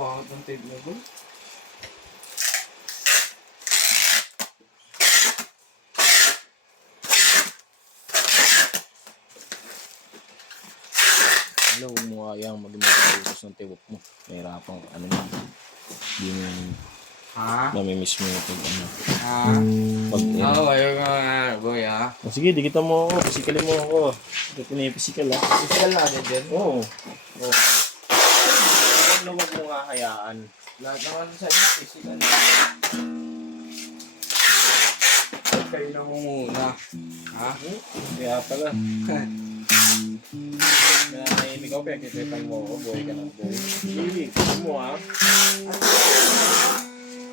Pangit ng tape mo ba? Hello, huwag mo kayang mag-utos ng tiwok mo. Nahirapang ano yun. Hindi mo namimiss mo yung ano. Pag Oo, ayaw nga, boy, ha? Oh, sige, dikitan mo ako. Pisikalin mo ako. Ito pinipisikal, ha? Physical natin din. Oo. Huwag mo nga hayaan. Lahat naman sa inyo, physical na. Kayo nangunguna. Ha? Kaya pala. Nahimik ako, pinag-isipan mo ako. Boy ka ng boy. Sige, gusto mo, ha?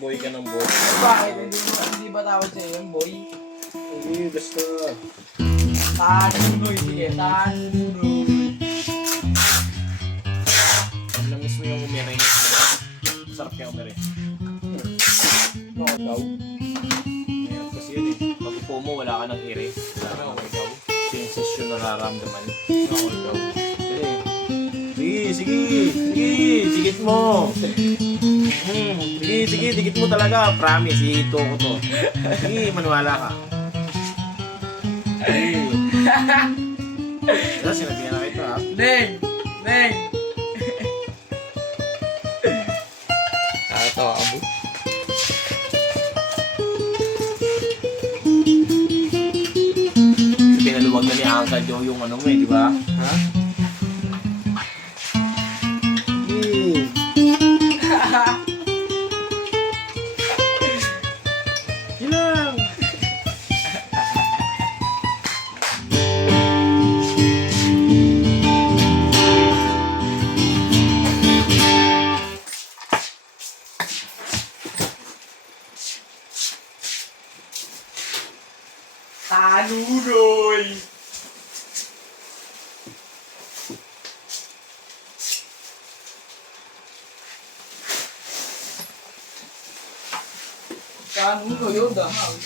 Boy ka ng boy. Bakit? Hindi ba tawag sa iyo, boy? Hindi, basta. Tanunoy, sige, tanunoy. Namiss mo yung umere. Sarap yung umere. Ikaw? Ngayon kasi yun eh. Pag upo mo, wala ka ng ire. Wala ka ng ikaw. Sensasyon na nararamdaman. Ikaw. Sige. Dikit mo. Sige, dikit mo talaga. Promise, ito ko to. Sige, maniwala ka. Sige. Kasi sinabihan na kita, ha? Neng! Ito, abo. Pinaluwag na ni Uncle Joe yung ano mo eh, di ba? Ha? Ilang! Tanunoy! Tanunoy yun, dahil.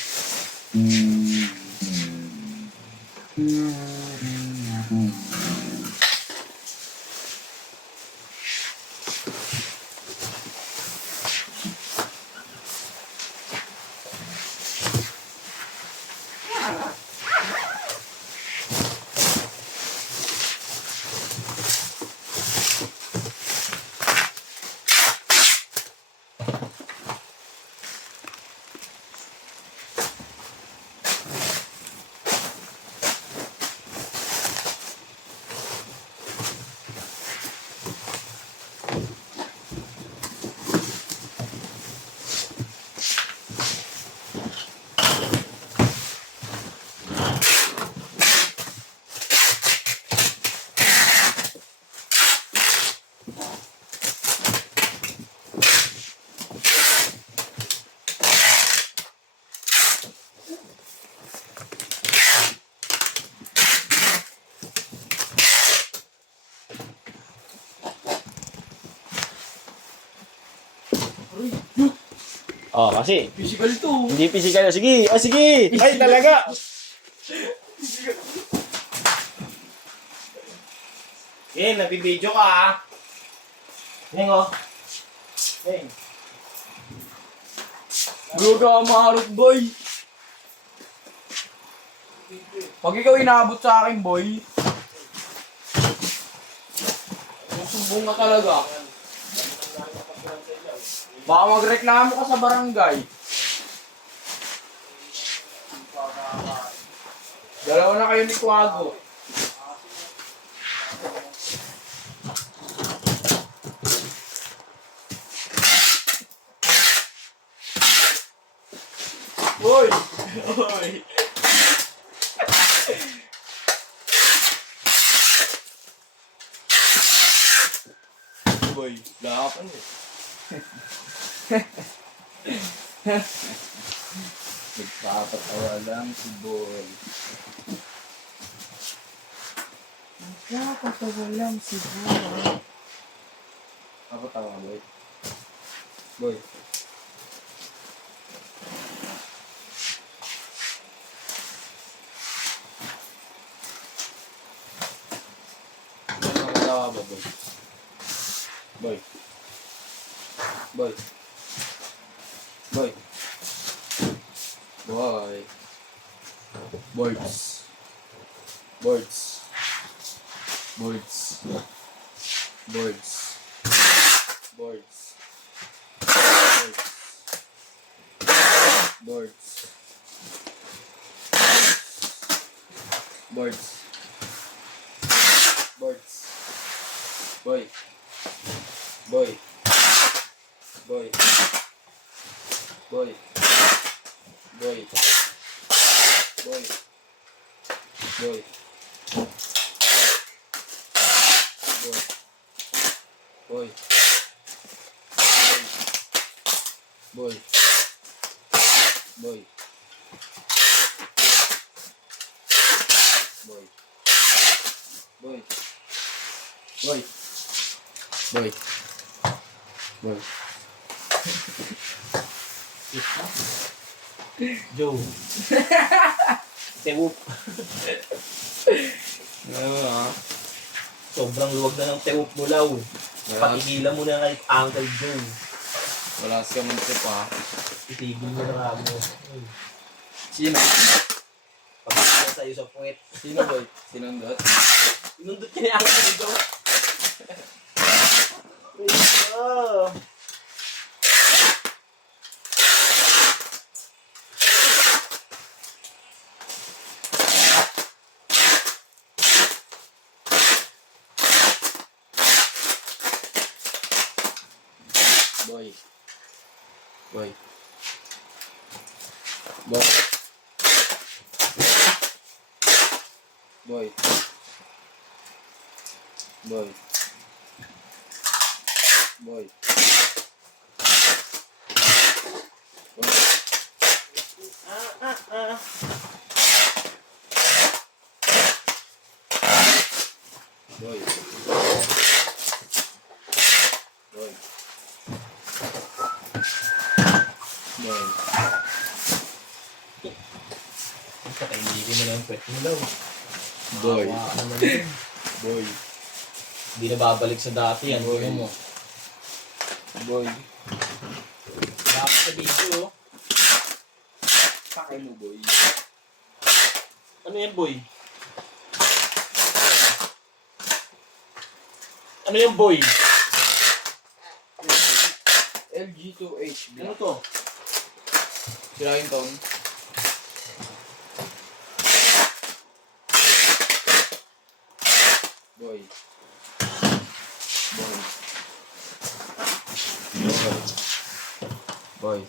Oh, kasi. Physical to. Hindi physical. Sige. Sige. Ay, talaga. Nabibidyo ka, ha? Nengo. Neng. Bro ka maharot, boy. Pag ikaw inaabot sa akin, boy. Susumbong ka talaga. Baka magreklamo ka sa barangay. Dalawa na kayo ni Kuwago. Boy! Boy! Boy, lakan eh. Nagpapatawa lang si Boy. Nagpapatawa lang si Boy. Ako tawa, Boy. Boy. Ano ang tawa ba, Boy? Boy. Boy. Boy. Boy. Birds. Birds. Birds. Birds. Birds. Birds. Birds. Birds. Boy. Boy. Boy. Boy. Boy. Boy. Boy. Boy. Boy. Boy. Boy. Boy. Boy. Boy. Boy. Joe. Tewop. Sobrang luwag na ng tewop mo, Law. Pakigilan mo na kay Uncle Joe. Wala siya man trip ha. Itigil mo na mo. Sino? Pagkakita sa'yo sa puwet. Sino boy? Sinundot? Inundot ka ni Uncle Joe. Oh. Boy. Boy. Boy. Boy. Boy. Boy. Boy. Boy. Boy. Pakainigin mo na yung puwet mo, Law. Boy. Awa ka naman yun. Boy. Hindi na babalik sa dati yan. Boy. Tingnan mo. Boy. Dapat sa video, oh. Pakay mo, boy. Ano yan, boy? Ano yan, boy? LG2HB. Ano to? Sirahin taon. Boy. Boy. Boy.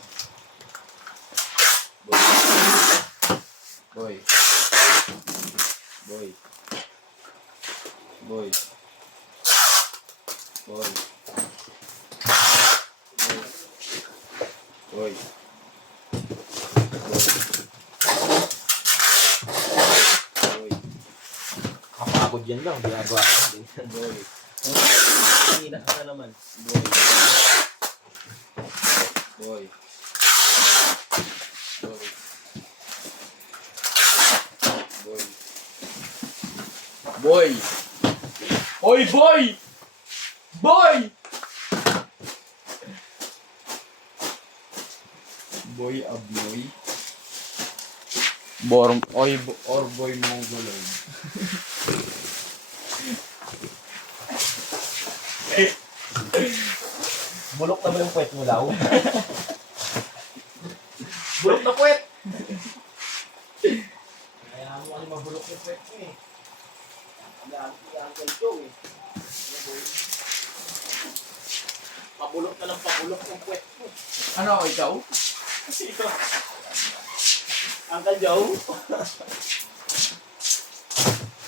Boy. Boy. Boy. Boy. Boy. Boy. Boy. Kapagod yan lang. Ginagawa ko din. Boy. Kanina ka na naman. Boy. Boy. Boy. Boy. Boy. Hoy, boy! Boy! Boy abloy. Or boy mongoloid. Bulok na ba yung puwet mo, Law? Bulok na puwet! Kaya mo kasi mabulok yung puwet mo eh. Ang Uncle Joe eh. Ano, boy? Pabulok na lang pabulok yung puwet mo. Ano ako, ikaw? Sino? Uncle Joe?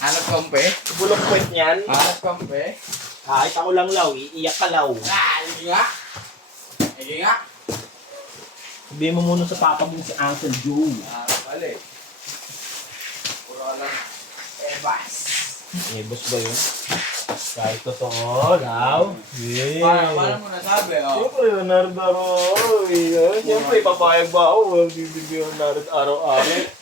Hanap kampe? Bulok puwet niyan? Hanap kampe? Kahit ako lang, Law. Iiyak ka, Law. Hindi nga. Hindi nga. Sabihin mo muna sa papa mo si Uncle Joe. Pali. Puro ka lang. Ebas. Boss ba yun? Kahit totoo, Law. Paano mo nasabi, oh? Siyempre, Leonardo Roy. Siyempre, papayag ba ako? Walang bibigyan Leonardo araw-araw.